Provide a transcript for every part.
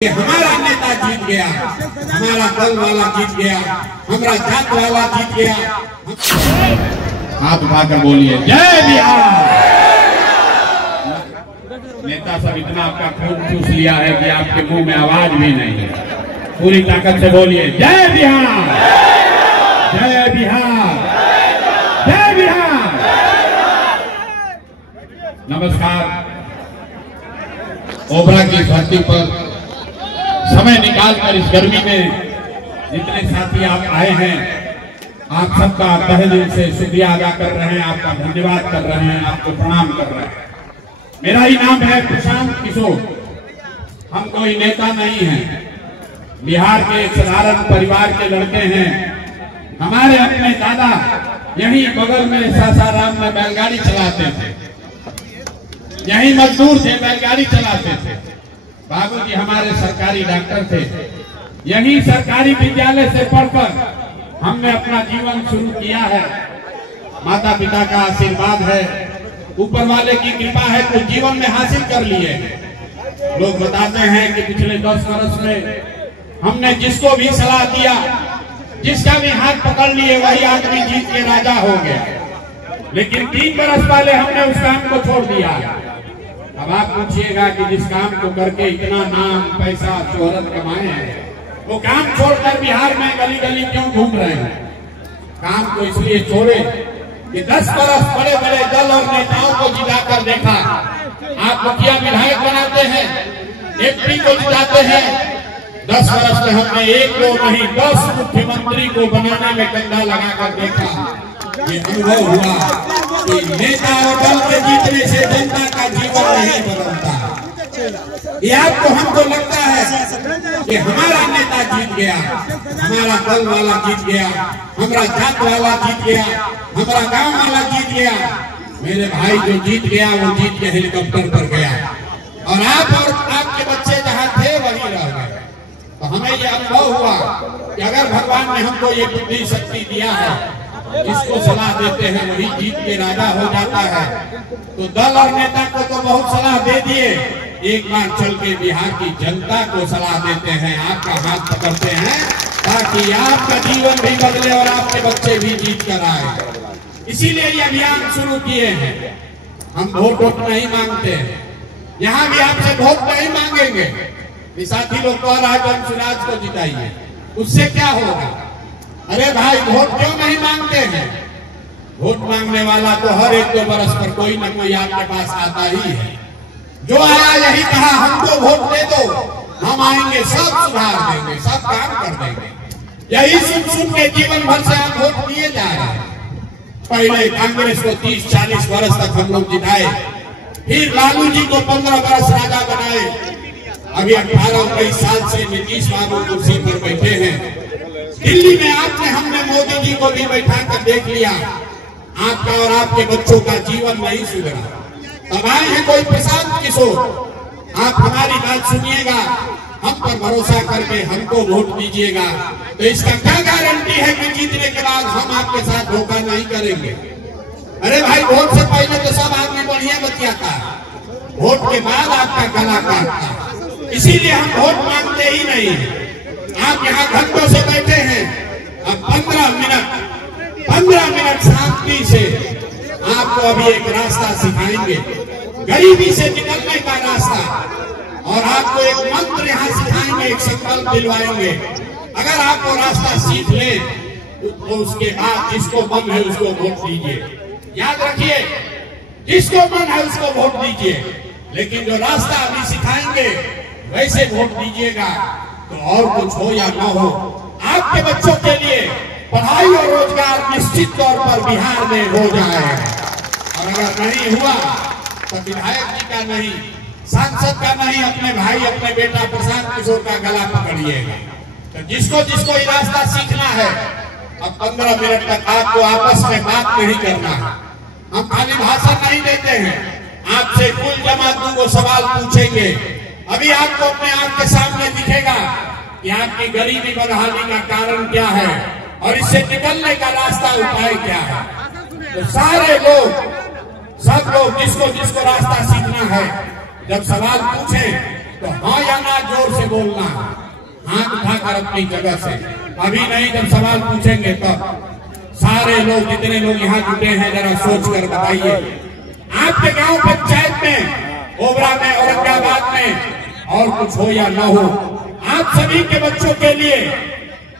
हमारा नेता जीत गया, हमारा दल वाला जीत गया, हमारा जात वाला जीत गया। हाथ उठाकर बोलिए जय बिहार। नेता सब इतना आपका खून चूस लिया है कि आपके मुंह में आवाज भी नहीं है। पूरी ताकत से बोलिए जय बिहार, जय बिहार, जय बिहार। नमस्कार। ओबरा की धरती पर समय निकालकर इस गर्मी में जितने साथी आप आए हैं, आप सबका तहे दिल से शुक्रिया अदा कर रहे हैं, आपका धन्यवाद कर रहे हैं, आपको प्रणाम कर रहे हैं। मेरा ही नाम है प्रशांत किशोर। हम कोई नेता नहीं हैं, बिहार के एक साधारण परिवार के लड़के हैं। हमारे अपने दादा यहीं बगल में सासाराम में बैलगाड़ी चलाते थे, यहीं मजदूर थे, बैलगाड़ी चलाते थे। बाबूजी हमारे सरकारी डॉक्टर थे। यही सरकारी विद्यालय से पढ़कर हमने अपना जीवन शुरू किया है। माता पिता का आशीर्वाद है, ऊपर वाले की कृपा है तो जीवन में हासिल कर लिए। लोग बताते हैं कि पिछले 10 वर्ष में हमने जिसको भी सलाह दिया, जिसका भी हाथ पकड़ लिए, वही आदमी जीत के राजा हो गया। लेकिन 3 बरस पहले हमने उस काम को छोड़ दिया। अब आप पूछिएगा कि जिस काम को करके इतना नाम, पैसा, शोहरत कमाए हैं, वो काम छोड़कर बिहार में गली गली क्यों घूम रहे हैं? काम को इसलिए छोड़े कि 10 बरस बड़े बड़े दल और नेताओं को जिताकर देखा। आप मुखिया विधायक बनाते हैं, एमपी को जिताते हैं। 10 बरस में हमने एक को नहीं 10 मुख्यमंत्री को बनाने में कंधा लगाकर देखा। ये अनुभव हुआ कि नेता और दल के जीतने से जनता का जीवन नहीं बदलता। ये आपको हमको लगता है कि हमारा नेता जीत गया, हमारा दल वाला जीत गया, हमारा जात वाला जीत गया, हमारा गांव वाला जीत गया। मेरे भाई जो जीत गया वो जीत के हेलीकॉप्टर पर गया, और आप और आपके बच्चे जहाँ थे वहीं रह गए। तो हमें ये अनुभव हुआ कि अगर भगवान ने हमको ये बुद्धि शक्ति दिया है, जिसको सलाह देते हैं वही जीत के राजा हो जाता है। तो दल और नेता को तो बहुत सलाह दे दिए, एक बार चल के बिहार की जनता को सलाह देते हैं, आपका हाथ पकड़ते हैं ताकि आपका जीवन भी बदले और आपके बच्चे भी जीत कर आए। इसीलिए ये अभियान शुरू किए हैं। हम वोट नहीं मांगते हैं, यहाँ भी आपसे वोट नहीं मांगेंगे। साथी लोग कह रहा है वंशराज को जिताइए, उससे क्या होगा? अरे भाई वोट क्यों नहीं मांगते हैं? वोट मांगने वाला तो हर 1-2 बरस पर कोई न कोई आपके पास आता ही है। जो आया यही कहा हमको वोट दे दो, हम आएंगे, सब सुधार देंगे, सब काम कर देंगे। यही सुन के जीवन भर से आप वोट दिए जा रहे हैं। पहले कांग्रेस को 30-40 वर्ष तक हम लोग जिताए, फिर लालू जी को 15 वर्ष राजा बनाए। अभी 18-19 साल से नीतीश बाबू कुर्सी पर बैठे हैं। दिल्ली में आपने हमने मोदी जी को भी बैठा कर देख लिया, आपका और आपके बच्चों का जीवन नहीं सुधरा। अब आए हैं कोई प्रशांत किशोर, आप हमारी बात सुनिएगा, हम पर भरोसा करके हमको वोट दीजिएगा। तो इसका क्या गारंटी है कि जीतने के बाद हम आपके साथ धोखा नहीं करेंगे? अरे भाई वोट से पहले तो सब आदमी बढ़िया बतियाता है, वोट के बाद आपका गला काटता है। इसीलिए हम वोट मांगते ही नहीं है। आप यहाँ घंटों से बैठे हैं, अब 15 मिनट शांति से आपको अभी एक रास्ता सिखाएंगे, गरीबी से निकलने का रास्ता, और आपको एक मंत्र यहाँ सिखाएंगे, एक संकल्प दिलवाएंगे। अगर आप वो रास्ता सीख ले तो उसके बाद जिसको मन है उसको वोट दीजिए। याद रखिए, जिसको मन है उसको वोट दीजिए, लेकिन जो रास्ता अभी सिखाएंगे वैसे वोट दीजिएगा। तो और कुछ हो या ना हो, आपके बच्चों के लिए पढ़ाई और रोजगार निश्चित तौर पर बिहार में हो जाएगा। और अगर नहीं हुआ तो विधायक जी का नहीं, सांसद का नहीं, अपने भाई, अपने बेटा प्रशांत किशोर का गला पकड़िएगा। तो जिसको जिसको ये रास्ता सीखना है, अब 15 मिनट तक आपको आपस में बात नहीं करना है। हम खाली भाषण नहीं देते हैं, आपसे कुल जमात को सवाल पूछेंगे। अभी आपको अपने आंख के सामने दिखेगा कि आपकी गरीबी बदहाली का कारण क्या है और इससे निकलने का रास्ता, उपाय क्या है। तो सारे लोग, सब लोग जिसको जिसको रास्ता सीखना है, जब सवाल पूछे तो हाँ या ना जोर से बोलना, हाथ उठाकर अपनी जगह से। अभी नहीं, जब सवाल पूछेंगे तब। सारे लोग, जितने लोग यहाँ जुटे हैं, जरा सोच कर बताइए, आपके गांव पंचायत में, ओबरा में, औरंगाबाद में और कुछ हो या न हो, आप सभी के बच्चों के लिए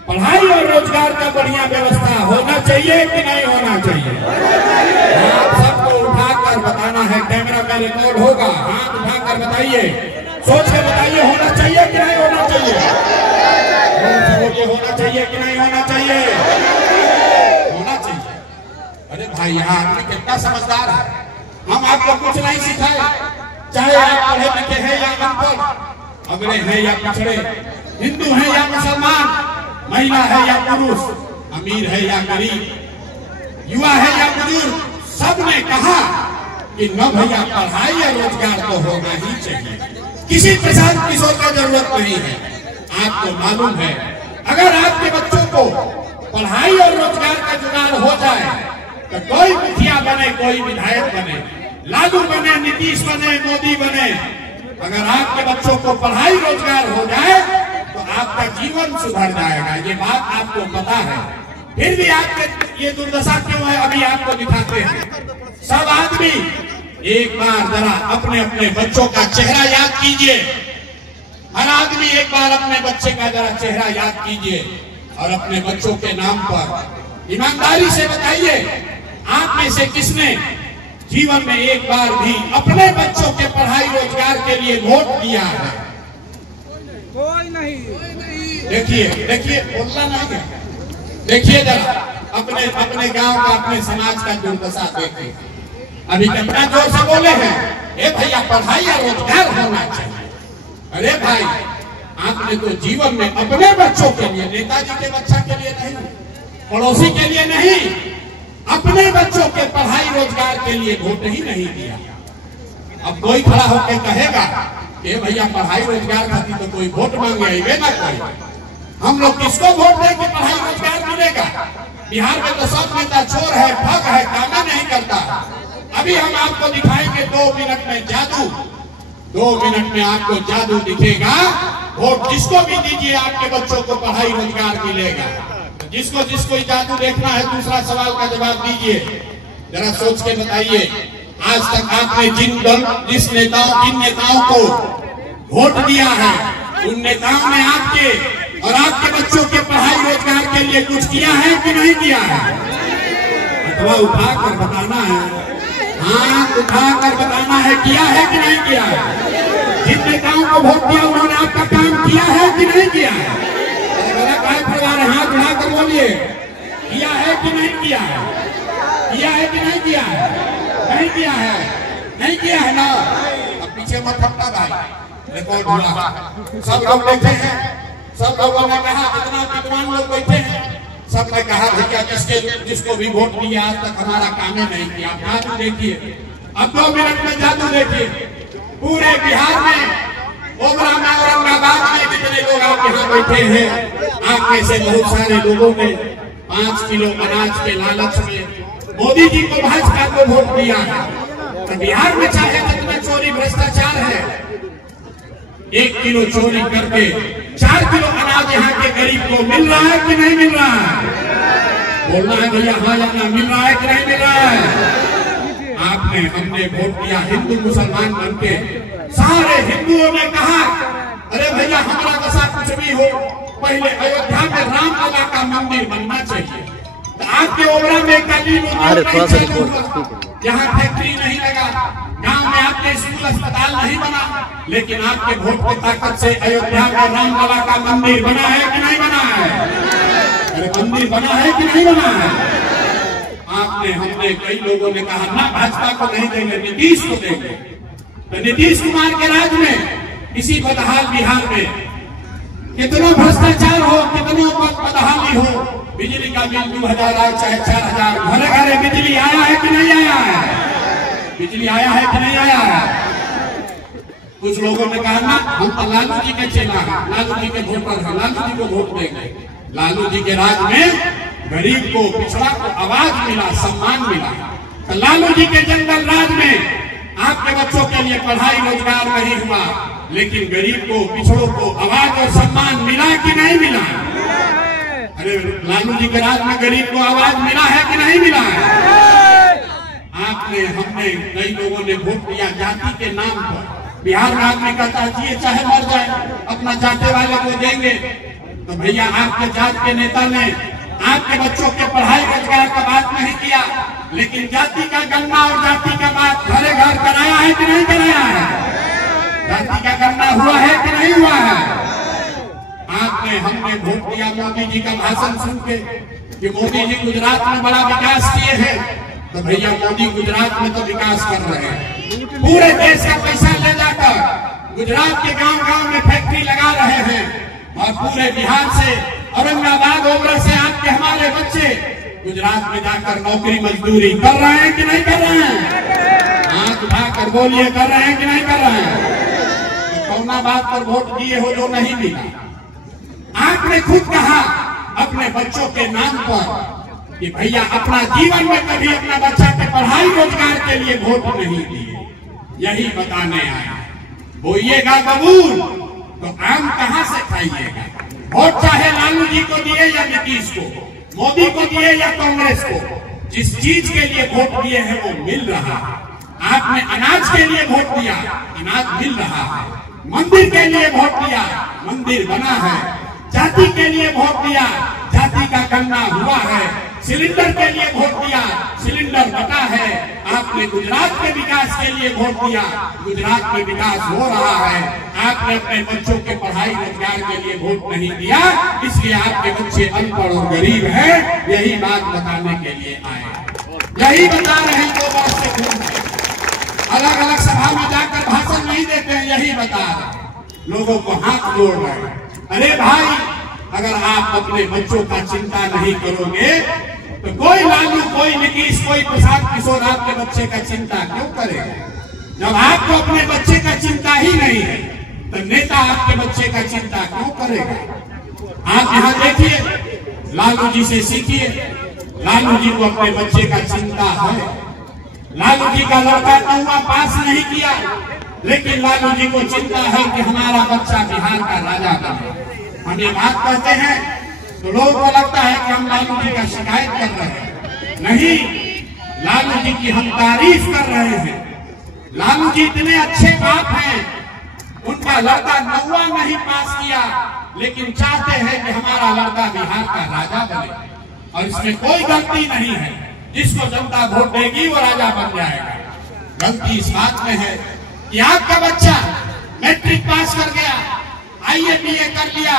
पढ़ाई और रोजगार का बढ़िया व्यवस्था होना चाहिए कि नहीं होना चाहिए? आप सबको उठाकर बताना है, कैमरा में रिकॉर्ड होगा, हाथ उठाकर बताइए, सोच कर बताइए, होना चाहिए कि नहीं होना चाहिए? होना चाहिए कि नहीं होना चाहिए? होना चाहिए। अरे भाई, यहाँ आदमी कितना समझदार है। हम आपको कुछ नहीं सिखाए, चाहे आप पढ़े लिखे हैं या अनपढ़, अगड़े हैं या पिछड़े, हिंदू हैं या मुसलमान, महिला है या पुरुष, अमीर है या गरीब, युवा है या बुजुर्ग, सबने कहा कि न भैया, पढ़ाई या रोजगार तो होना ही चाहिए। किसी प्रशांत किशोर का जरूरत नहीं है। आपको मालूम है, अगर आपके बच्चों को पढ़ाई और रोजगार का जुगाड़ हो जाए तो कोई मुखिया बने, कोई विधायक बने, लालू बने, नीतीश बने, मोदी बने, अगर आपके बच्चों को पढ़ाई रोजगार हो जाए तो आपका जीवन सुधर जाएगा। ये बात आपको पता है, फिर भी आपके ये दुर्दशा क्यों है, अभी आपको दिखाते हैं। सब आदमी एक बार जरा अपने अपने बच्चों का चेहरा याद कीजिए। हर आदमी एक बार अपने बच्चे का जरा चेहरा याद कीजिए और अपने बच्चों के नाम पर ईमानदारी से बताइए, आप में से किसने जीवन में एक बार भी अपने बच्चों के पढ़ाई रोजगार के लिए वोट दिया है? कोई नहीं। देखिए देखिए, बोलना नहीं है। देखिए जरा अपने अपने गांव का, अपने समाज का दुर्दशा देखिए। अभी कितना जोर से बोले हैं, ए भैया, पढ़ाई या रोजगार होना चाहिए। अरे भाई, आपने तो जीवन में अपने बच्चों के लिए, नेताजी के बच्चा के लिए नहीं, पड़ोसी के लिए नहीं, अपने बच्चों के पढ़ाई रोजगार के लिए वोट ही नहीं दिया। अब कोई खड़ा होकर कहेगा कि भैया, पढ़ाई रोजगार खाती तो कोई वोट मांगे ना कोई, हम लोग किसको वोट दें कि पढ़ाई रोजगार मिलेगा? बिहार में तो सब नेता चोर है, ठग है, काम नहीं करता। अभी हम आपको दिखाएंगे 2 मिनट में जादू। 2 मिनट में आपको जादू दिखेगा। वोट जिसको भी दीजिए, आपके बच्चों को पढ़ाई रोजगार मिलेगा। जिसको जिसको जादू देखना है, दूसरा सवाल का जवाब दीजिए। जरा सोच के बताइए, आज तक आपने जिन नेताओं को वोट दिया है, उन नेताओं ने आपके और आपके बच्चों के पढ़ाई रोजगार के लिए कुछ किया है कि नहीं किया है? अथवा उठाकर बताना है, हाथ उठाकर बताना है, किया है कि नहीं किया है? जिन नेताओं को वोट दिया, उन्होंने आपका काम किया है कि नहीं किया है? हाथ उठाकर बोलिए, किया है कि नहीं किया है? किया है कि नहीं किया है? नहीं किया है, नहीं किया है ना? अब पीछे मत हटना भाई, रिकॉर्ड हुआ, सब लोग देखे हैं, सब लोगों ने कहा, इतना विद्वान लोग बैठे हैं, सबने कहा भैया, जिसको भी वोट दिया आज तक हमारा काम नहीं किया। जादू देखिए, अब 2 मिनट में जादू देखिए। पूरे बिहार में, ओबरा में, औरंगाबाद में जितने लोग आप यहाँ बैठे हैं, आप में से बहुत सारे लोगों ने 5 किलो अनाज के लालच में मोदी जी को, भाजपा को वोट दिया है। तो बिहार में चाहे जितना चोरी भ्रष्टाचार है, 1 किलो चोरी करके 4 किलो अनाज यहाँ के गरीब को मिल रहा है कि नहीं मिल रहा है? बोलना है भैया, हाँ या ना, मिल रहा है कि नहीं मिल रहा है? आपने, हमने वोट दिया हिंदू मुसलमान बनके। सारे हिंदुओं ने कहा, अरे भैया, हमारा दशा कुछ भी हो, पहले अयोध्या में रामलला का मंदिर बनना चाहिए। तो आपके ओबरा में यहाँ फैक्ट्री नहीं लगा, गांव में आपके स्कूल अस्पताल नहीं बना, लेकिन आपके वोट की ताकत से अयोध्या में रामलला का मंदिर बना है कि नहीं बना है? अरे मंदिर बना है कि नहीं बना है? आपने, हमने, कई लोगों ने कहा ना, भाजपा को नहीं देंगे, नीतीश को देंगे। तो नीतीश कुमार के राज में, इसी बदहाल बिहार में कितना भ्रष्टाचार हो, कितनी बदहाली हो, बिजली का बिल 2000 आए चाहे 4000, घरे घरे बिजली आया है कि नहीं आया है? बिजली आया है कि नहीं आया है? कुछ लोगों ने कहा ना, हम तो लालू जी के चेला हैं, लालू जी के वोटर हैं, लालू जी को वोट देंगे। लालू जी के राज में गरीब को, पिछड़ा को आवाज मिला, सम्मान मिला। तो लालू जी के जंगल राज में आपके बच्चों के लिए पढ़ाई रोजगार नहीं हुआ। लेकिन गरीब को, पिछड़ों को आवाज और सम्मान मिला कि नहीं मिला? अरे लालू जी के राज में गरीब को आवाज मिला है कि नहीं मिला है? आपने, हमने, कई लोगों ने वोट दिया जाति के नाम पर। बिहार में आदमी कहता है चाहे मर जाए अपना जाते वाले को देंगे। तो भैया आपके जात के नेता ने आपके बच्चों के पढ़ाई रोजगार का बात नहीं किया, लेकिन जाति का गणना और जाति का बात घरे घर कराया है कि नहीं कराया है? जाति का गणना हुआ है कि नहीं हुआ है? आपने, हमने वोट दिया मोदी जी का भाषण सुन के कि मोदी जी गुजरात में बड़ा विकास किए हैं। तो भैया मोदी गुजरात में तो विकास कर रहे हैं, पूरे देश का पैसा ले जाकर गुजरात के गांव गांव में फैक्ट्री लगा रहे हैं और पूरे बिहार से, औरंगाबाद, ओबरा से आपके हमारे बच्चे गुजरात में जाकर नौकरी मजदूरी कर रहे हैं कि नहीं कर रहे हैं? आंख उठाकर बोलिए, कर रहे हैं कि नहीं कर रहे हैं? तो कौना बात पर वोट दिए हो जो नहीं मिला? आपने खुद कहा अपने बच्चों के नाम पर कि भैया अपना जीवन में कभी अपना बच्चा के पढ़ाई रोजगार के लिए वोट नहीं दिए। यही बताने आए, बोइएगा कबूल तो आम कहां से खाइएगा? वोट चाहे लालू जी को दिए या नीतीश को, मोदी को दिए या कांग्रेस को, जिस चीज के लिए वोट दिए हैं वो मिल रहा है। आपने अनाज के लिए वोट दिया, अनाज मिल रहा है। मंदिर के लिए वोट दिया, मंदिर बना है। जाति के लिए वोट दिया, जाति का गणना हुआ है। सिलेंडर के लिए वोट दिया, सिलेंडर बटा है। आपने गुजरात के विकास के लिए वोट दिया, गुजरात में विकास हो रहा है। आपने अपने बच्चों के पढ़ाई रोजगार के लिए वोट नहीं दिया, इसलिए आपके बच्चे अनपढ़ और गरीब हैं। यही बात बताने के लिए आए, यही बता रहे हैं। 2 वर्ष से घूम के अलग अलग सभा में जाकर भाषण नहीं देते हैं, यही बता रहे, लोगों को हाथ जोड़ रहे हैं। अरे भाई, अगर आप अपने बच्चों का चिंता नहीं करोगे तो कोई लालू, कोई नीतीश, कोई प्रशांत किशोर आपके बच्चे का चिंता क्यों करेगा? जब आपको अपने बच्चे का चिंता ही नहीं है तो नेता आपके बच्चे का चिंता क्यों करेगा? आप यहाँ देखिए, लालू जी से सीखिए। लालू जी को अपने बच्चे का चिंता है। लालू जी का लड़का 9वां पास नहीं किया, लेकिन लालू जी को चिंता है कि हमारा बच्चा बिहार का राजा बने। हम ये बात कहते हैं तो लोगों को लगता है कि हम लालू जी का शिकायत कर रहे हैं। नहीं, लालू जी की हम तारीफ कर रहे हैं। लालू जी इतने अच्छे बाप हैं, उनका लड़का 9वां नहीं पास किया, लेकिन चाहते हैं कि हमारा लड़का बिहार का राजा बने। और इसमें कोई गलती नहीं है, जिसको जनता वोट देगी वो राजा बन जाएगा। गलती इस बात में है कि आपका बच्चा मैट्रिक पास कर गया, IABA कर लिया,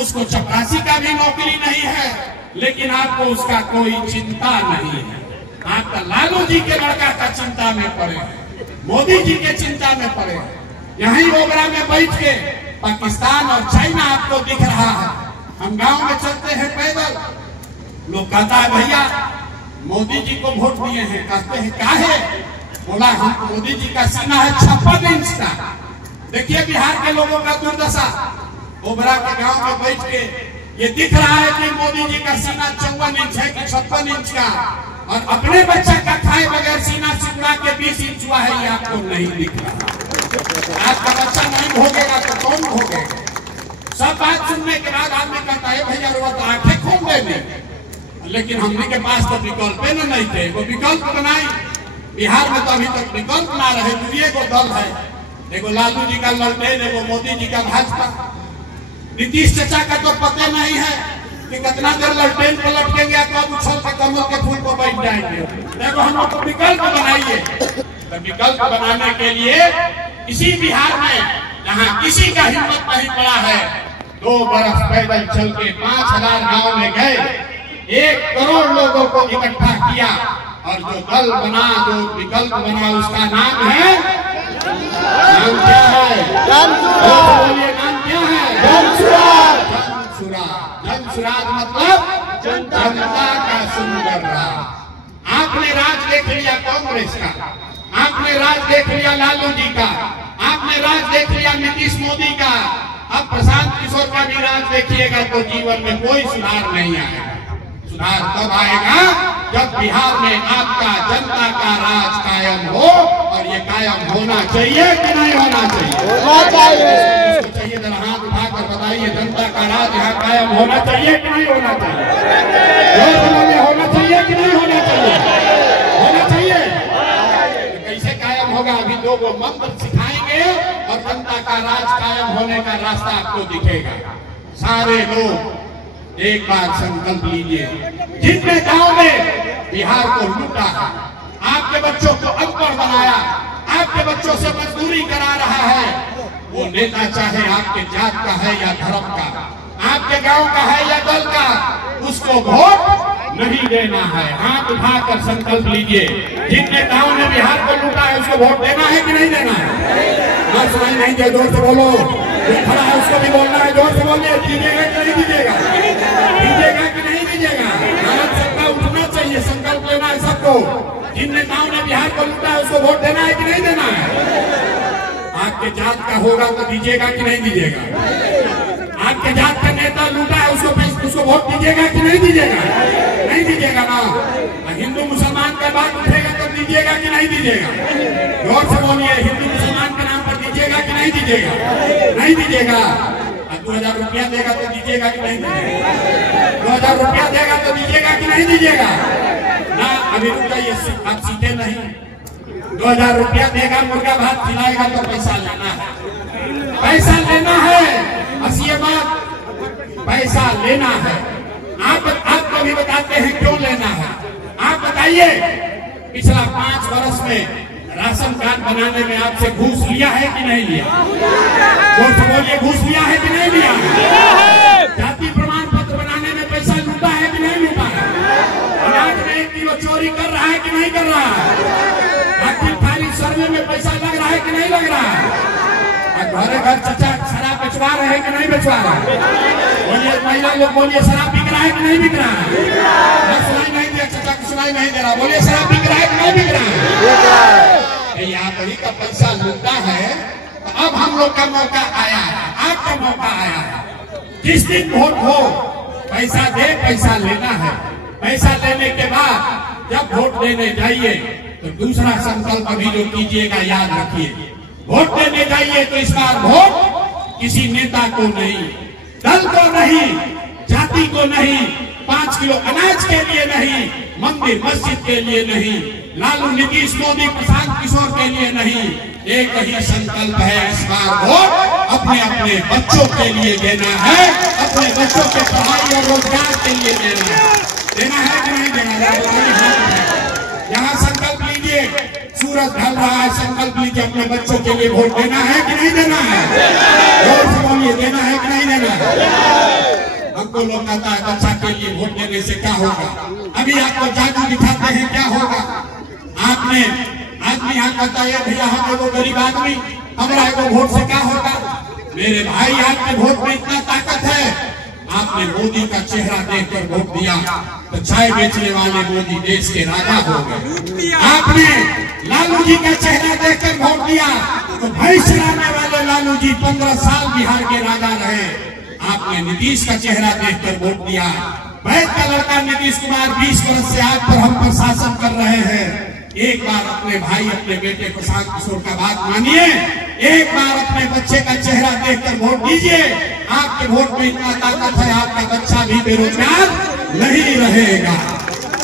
उसको चपरासी का भी नौकरी नहीं है, लेकिन आपको उसका कोई चिंता नहीं है। आपका लालू जी के लड़का का चिंता में पड़े हैं, मोदी जी के चिंता में पड़े हैं। यहीं ओबरा में बैठ के पाकिस्तान और चाइना आपको दिख रहा है। हम गांव में चलते हैं पैदल, लोग कहता है भैया मोदी जी को वोट दिए हैं, कहते हैं काहे? बोला हम, मोदी जी का सीना है 56 इंच का। देखिए बिहार के लोगों का दुर्दशा। ओबरा के गांव में बैठ के ये दिख रहा है कि मोदी जी का सीना 54 इंच है कि 56 इंच का, और अपने बच्चा का खाए बगैर सीना सिकुड़ा के 20 इंच हुआ है, ये आपको नहीं दिख रहा। आपका बच्चा नहीं भोगेगा तो कौन भोगेगा? सब बात सुनने के बाद आदमी कहता है भैया वो तो आंखें खोल देंगे, लेकिन हमने के पास तो विकल्प न नहीं थे। वो विकल्प बनाई, बिहार में तो अभी तक विकल्प ना रहे। दूसरे को दल है, देखो लालू जी का ललटेन, देखो मोदी जी का भाजपा। नीतीश चाचा का तो पता नहीं है कि कितना देर ललटेन पलट के गया, कब उछल के कमल के फूल पर बैठ जाएंगे। देखो हम लोग को विकल्प बनाइए। तो विकल्प बनाने के लिए इसी बिहार में जहाँ किसी का हिम्मत नहीं पड़ा है, 2 बरस पैदल चल के 5000 गाँव में गए, 1 करोड़ लोगों को इकट्ठा किया, और जो दल बना, जो विकल्प बना, उसका नाम है, नाम क्या है? नाम क्या है? जनसुराज। जनसुराज मतलब जनता का सुंदर राज। आपने राज देख लिया कांग्रेस का, आपने राज देख लिया लालू जी का, आपने राज देख लिया नीतीश मोदी का, अब प्रशांत किशोर का भी राज देखिएगा तो जीवन में कोई सुधार नहीं आएगा। सुधार तब आएगा जब बिहार में आपका जनता का राज कायम हो, और ये कायम होना चाहिए कि नहीं होना चाहिए? होना चाहिए। चाहिए जरा हाथ उठाकर बताइए, जनता का राज यहाँ कायम होना चाहिए कि नहीं होना चाहिए? होना चाहिए कि नहीं होना चाहिए? होना चाहिए। तो कैसे कायम होगा? अभी दो वो मंत्र सिखाएंगे और जनता का राज कायम होने का रास्ता आपको दिखेगा। सारे लोग एक बार संकल्प लीजिए, जितने गांव में बिहार को लूटा है, आपके बच्चों को अनपढ़ बनाया, आपके बच्चों से मजदूरी करा रहा है, वो नेता चाहे आपके जात का है या धर्म का, आपके गांव का है या दल का, उसको वोट नहीं देना है। हाथ उठाकर संकल्प लीजिए, जितने गांव ने बिहार को लूटा है उसको वोट देना है कि नहीं देना है? सुनाई नहीं दे, जोर से बोलो। जो खड़ा है उसको भी बोलना है, जोर से बोलिए। दीजिएगा कि नहीं दीजिएगा? दीजिएगा कि नहीं दीजिएगा? भारत सबका उठना चाहिए, संकल्प लेना है सबको। जिन नेताओं ने बिहार को लूटा है उसको वोट देना है कि नहीं देना है? आपके जात का होगा तो दीजिएगा कि नहीं दीजिएगा? आपके जात का नेता लूटा है उसको वोट दीजिएगा कि नहीं दीजिएगा? नहीं दीजिएगा ना। हिंदू मुसलमान का बात उठेगा तो दीजिएगा कि नहीं दीजिएगा? जोर से बोलिए। हिंदू मुसलमान के नाम पर दीजिएगा कि नहीं दीजिएगा? नहीं दीजिएगा। 2000 रुपया देगा तो दीजिएगा कि नहीं दीजिएगा? 2000 रुपया देगा तो दीजिएगा कि नहीं दीजिएगा? ना, अभी रुक जाइए, आप सीखे नहीं। 2000 रुपया देगा, मुर्गा भात खिलाएगा तो पैसा लेना है, पैसा लेना है। हंसिए मत, पैसा लेना है। आपको भी बताते हैं क्यों लेना है। आप बताइए, पिछला 5 वर्ष में राशन कार्ड बनाने में आपसे घूस लिया है कि नहीं लिया? वोट बोलिए, घूस लिया है कि नहीं लिया? जाति प्रमाण पत्र बनाने में पैसा लूटा है कि नहीं लूटा है? अनाज में 1 किलो चोरी कर रहा है कि नहीं कर रहा है? थाली सर्वे में पैसा लग रहा है कि नहीं लग रहा है? घरे घर चचा शराब बेचवा रहे हैं कि नहीं बेचवा रहा है? बोलिए, महिला लोग बोलिए, शराब बिक रहा है कि नहीं बिक रहा है? सुनाई नहीं दिया, चचा को सुनाई नहीं दे रहा। बोलिए, शराब बिक रहा है कि नहीं बिक रहा है? आप ही का पैसा लूटा है। तो अब हम लोग का मौका आया है, आपका मौका आया है। जिस दिन वोट हो, पैसा दे, पैसा लेना है। पैसा लेने के बाद जब वोट देने जाइए तो दूसरा संकल्प अभी जो कीजिएगा याद रखिए, वोट देने जाइए तो इस बार वोट किसी नेता को नहीं, दल को नहीं, जाति को नहीं, 5 किलो अनाज के लिए नहीं, मंदिर मस्जिद के लिए नहीं, लालू नीतीश मोदी प्रशांत किशोर के लिए नहीं। एक ही संकल्प है, इस बार वोट अपने अपने बच्चों के लिए देना है, अपने बच्चों के पढ़ाई और रोजगार के लिए देना है। देना है कि नहीं देना है? यहाँ संकल्प लीजिए, सूरज ढल रहा है, संकल्प लीजिए, अपने बच्चों के लिए वोट देना है कि नहीं देना है? जोर से बोलिए, देना है कि नहीं देना है? हमको लोग कहता है बच्चा के लिए वोट देने से क्या होगा? अभी आपको जादू दिखाते हैं क्या होगा। आपने आदमी यहाँ कहता है, भैया हम एगो गरीब आदमी, हमारा एगो वोट से क्या होगा? मेरे भाई, आपके वोट में इतना ताकत है। आपने मोदी का चेहरा देखकर वोट दिया तो चाय बेचने वाले मोदी देश के राजा हो गए। आपने लालू जी का चेहरा देखकर वोट दिया तो भैंस चराने वाले लालू जी 15 साल बिहार के राजा रहे। आपने नीतीश का चेहरा देखकर वोट दिया। वैद का लड़का नीतीश कुमार 20 वर्ष से आज पर हम पर शासन कर रहे हैं। एक बार अपने भाई, अपने बेटे प्रशांत किशोर का बात मानिए, एक बार अपने बच्चे का चेहरा देखकर वोट दीजिए। आपके वोट में इतना ताकत है, आपका बच्चा भी बेरोजगार नहीं रहेगा।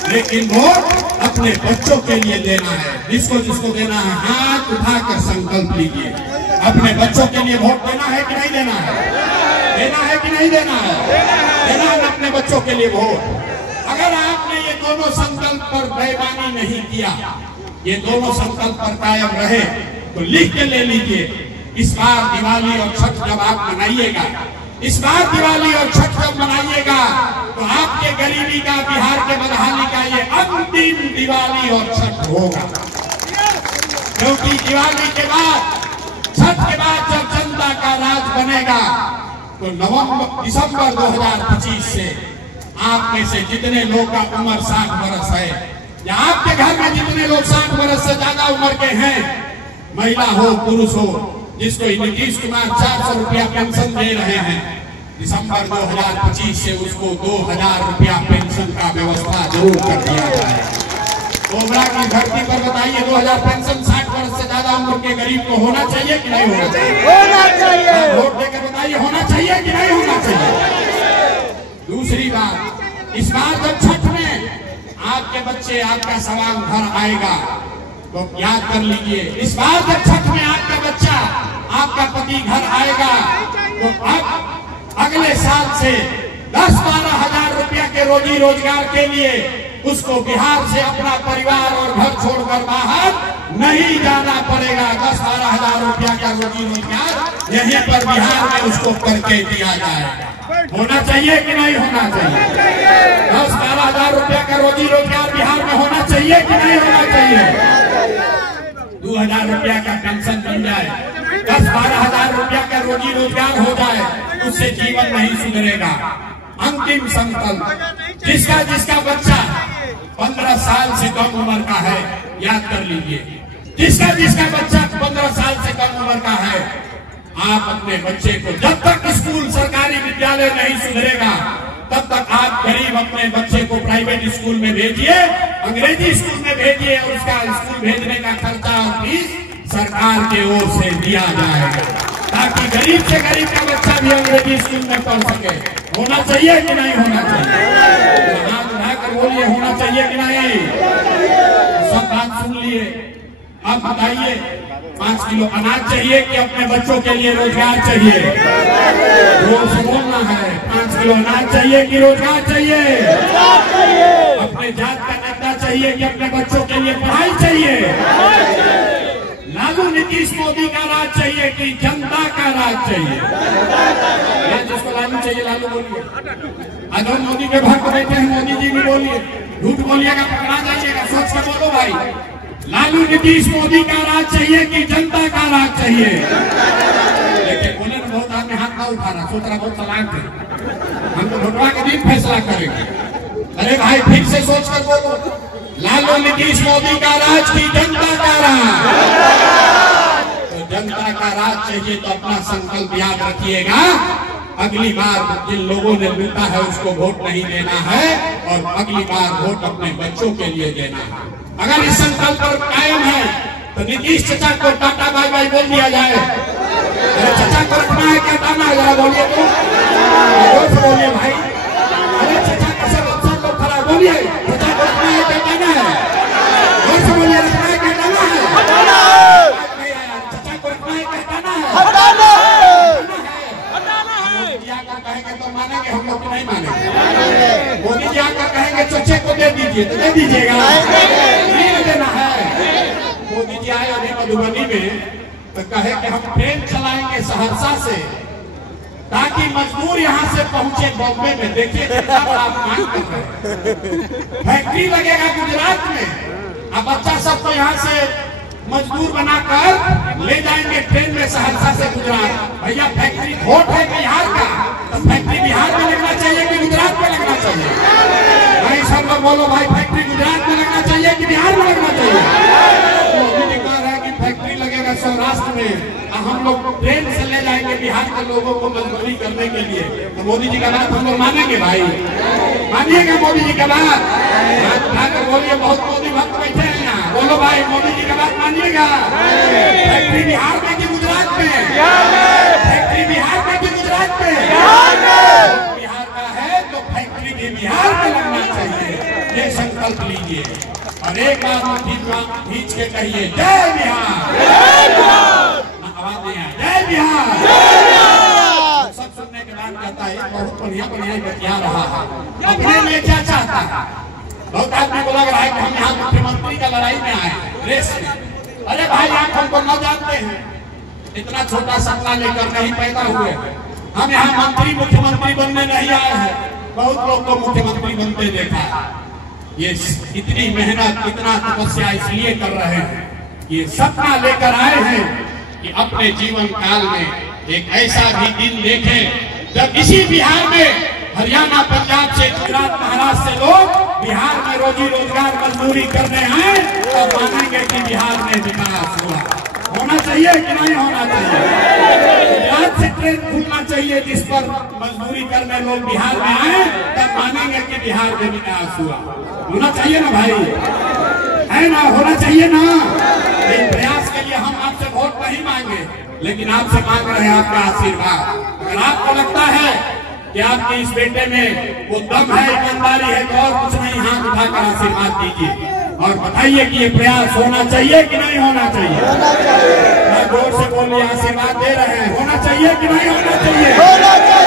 लेकिन वोट अपने बच्चों के लिए देना है। जिसको जिसको देना है हाथ उठाकर संकल्प लीजिए। अपने बच्चों के लिए वोट देना है कि नहीं देना है? देना है कि नहीं देना है? देना है अपने बच्चों के लिए वोट। अगर आपने ये दोनों संकल्प पर बेईमानी नहीं किया, ये दोनों संकल्प पर कायम रहे, तो लिख के ले लीजिए। इस बार दिवाली और छठ जब आप मनाइएगा, इस बार दिवाली और छठ जब मनाइएगा तो आपके गरीबी का, बिहार के बदहाली का ये अंतिम दिवाली और छठ होगा। क्योंकि दिवाली के बाद, छठ के बाद जब जनता का राज बनेगा तो दिसंबर 2025 से आप में से जितने लोग का उम्र 60 वर्ष है, या आपके घर में जितने लोग 60 वर्ष से ज्यादा उम्र के हैं, महिला हो पुरुष हो, जिसको नीतीश कुमार 400 रुपया पेंशन दे रहे हैं, दिसंबर 2025 से उसको 2000 रुपया पेंशन का व्यवस्था जरूर कर दिया जाए। कोबरा की धरती पर बताइए 2000 पेंशन 60 वर्ष से ज्यादा उम्र के गरीब को होना चाहिए कि नहीं होना चाहिए? होना चाहिए। वोट देकर बताइए होना चाहिए कि नहीं होना चाहिए? दूसरी बात, इस बार जब छठ में आपके बच्चे आपका सवाल घर आएगा तो याद कर लीजिए, इस बार जब छठ में आपका बच्चा आपका पति घर आएगा तो अब अगले साल से 10-12 हजार रुपया के रोजी रोजगार के लिए उसको बिहार से अपना परिवार और घर छोड़कर बाहर नहीं जाना पड़ेगा। 10-12 हजार रुपया का रोजी रोजगार यहीं पर बिहार में उसको करके दिया जाएगा। होना चाहिए कि नहीं होना चाहिए? 10-12 हजार रुपया का रोजी रोजगार बिहार में होना चाहिए कि नहीं होना चाहिए? 2000 रुपया का पेंशन बन जाए, 10-12 हजार रुपया का रोजी रोजगार हो जाए, उससे जीवन नहीं सुधरेगा। अंतिम संकल्प, जिसका जिसका बच्चा 15 साल से कम उम्र का है, याद कर लीजिए, जिसका जिसका बच्चा 15 साल से कम उम्र का है, आप अपने बच्चे को जब तक स्कूल सरकारी विद्यालय नहीं सुधरेगा तब तक आप गरीब अपने बच्चे को प्राइवेट स्कूल में भेजिए, अंग्रेजी स्कूल में भेजिए और उसका स्कूल भेजने का खर्चा और फीस सरकार के ओर से दिया जाएगा ताकि गरीब से गरीब का बच्चा भी अंग्रेजी स्कूल में पढ़ सके। होना चाहिए कि नहीं होना चाहिए? हाथ उठाकर बोलिए होना चाहिए कि नहीं? सब बात सुन लिए, अब बताइए 5 किलो अनाज चाहिए कि अपने बच्चों के लिए रोजगार चाहिए? जोर से बोलना है। 5 किलो अनाज चाहिए कि रोजगार चाहिए? अपने जात का नेता चाहिए कि अपने बच्चों के लिए पढ़ाई चाहिए? लालू नीतीश मोदी का राज चाहिए कि जनता का राज चाहिए? जिसको लालू चाहिए लालू बोलिए। अगर मोदी के भक्त बैठे हैं मोदी जी भी बोलिए, झूठ बोलिएगा पकड़ा जाइएगा, सोच के बोलो भाई। लालू नीतीश मोदी का राज चाहिए कि जनता का राज चाहिए? लेकिन बोले ना बहुत आदमी हाथ ना उठा रहा, सोच रहा बहुत सलाह थे, हम तो भोटवा के दिन फैसला करेंगे। अरे भाई फिर से सोच कर बोलो, लालू नीतीश मोदी का राज की जनता का राज? तो जनता का राज चाहिए तो अपना संकल्प याद रखिएगा, अगली बार जिन लोगों ने लूटा है उसको वोट नहीं देना है और अगली बार वोट अपने बच्चों के लिए देना है। अगर इस संकल्प पर कायम है तो नीतीश चाचा को टाटा बाय बाय बोल दिया जाए। अरे चाचा को रखना है क्या टाना है? जरा बोलिए तो, जोर से बोलिए भाई। अरे चाचा कैसे बच्चा को खड़ा बोलिए, चाचा को रखना है क्या टाना है? जोर से बोलिए, रखना है क्या टाना है? चाचा को रखना है क्या टाना है? मोदी आकर कहेंगे तो मानेंगे, हम लोग नहीं मानेंगे। मोदी जी आकर कहेंगे चचे को दे दीजिए तो दे दीजिएगा, नहीं देना है। मोदी जी आए अभी मधुबनी में तो कहे कि हम ट्रेन चलाएंगे सहरसा से ताकि मजदूर यहाँ से पहुंचे बॉम्बे में। देखिए कितना बड़ा अपमान कर रहे हैं। फैक्ट्री लगेगा गुजरात में, अब बच्चा सबको यहाँ से मजदूर बनाकर ले जाएंगे ट्रेन में सहरसा से गुजरात। भैया फैक्ट्री वोट है बिहार का, तो फैक्ट्री बिहार में लगना चाहिए कि गुजरात में लगना चाहिए? भाई सब लोग बोलो भाई, फैक्ट्री गुजरात में लगना चाहिए कि बिहार में लगना चाहिए? मोदी जी कह रहे हैं कि फैक्ट्री लगेगा सौराष्ट्र में, हम लोग ट्रेन से ले जाएंगे बिहार के लोगों को मजदूरी करने के लिए। तो मोदी जी का बात हम लोग मानेंगे भाई? मानिएगा मोदी जी का बात? हाथ उठाकर बोलिए, बहुत मोदी भक्त बैठे हैं यहाँ, बोलो भाई मोदी जी का बात मानिएगा? फैक्ट्री बिहार में कि गुजरात में? फैक्ट्री बिहार में कि गुजरात में? बिहार का है तो फैक्ट्री भी बिहार में लगना चाहिए, ये संकल्प लीजिए और एक बार खींच के कहिए जय बिहार। आवाज नहीं है, जय बिहार। सब सुनने के बाद कहता है बहुत बढ़िया बढ़िया बतिया रहा है, अपने में क्या चाहता है? बहुत आदमी को लग रहा है कि हम यहाँ मुख्यमंत्री का लड़ाई में आए रेस में। अरे भाई आप हमको न जानते हैं, इतना छोटा सपना लेकर नहीं पैदा हुए। हम यहाँ मंत्री मुख्यमंत्री बनने नहीं आए हैं, बहुत लोग को मुख्यमंत्री बनते देखा है। ये इतनी मेहनत इतना तपस्या इसलिए कर रहे हैं, ये सपना लेकर आए हैं कि अपने जीवन काल में एक ऐसा भी दिन देखें जब इसी बिहार में हरियाणा पंजाब से गुजरात महाराष्ट्र से लोग बिहार में रोजी रोजगार मजदूरी करने आए और मानेंगे कि बिहार में विकास हुआ। होना चाहिए कि नहीं होना चाहिए? गुजरात से ट्रेन खुलना चाहिए जिस पर मजदूरी करने लोग बिहार में आए, तब मानेंगे कि बिहार में विकास हुआ। होना चाहिए ना भाई, है ना? होना चाहिए ना? इस प्रयास के लिए हम आपसे वोट नहीं मांगे, लेकिन आपसे मांग रहे हैं आपका आशीर्वाद। अगर आपको लगता है कि आपके इस बेटे में वो दम है, ईमानदारी है, तो और कुछ नहीं, हाथ उठाकर आशीर्वाद दीजिए और बताइए कि ये प्रयास होना चाहिए कि नहीं होना चाहिए। जोर से बोलिए, आशीर्वाद दे रहे हैं, होना चाहिए कि नहीं होना चाहिए?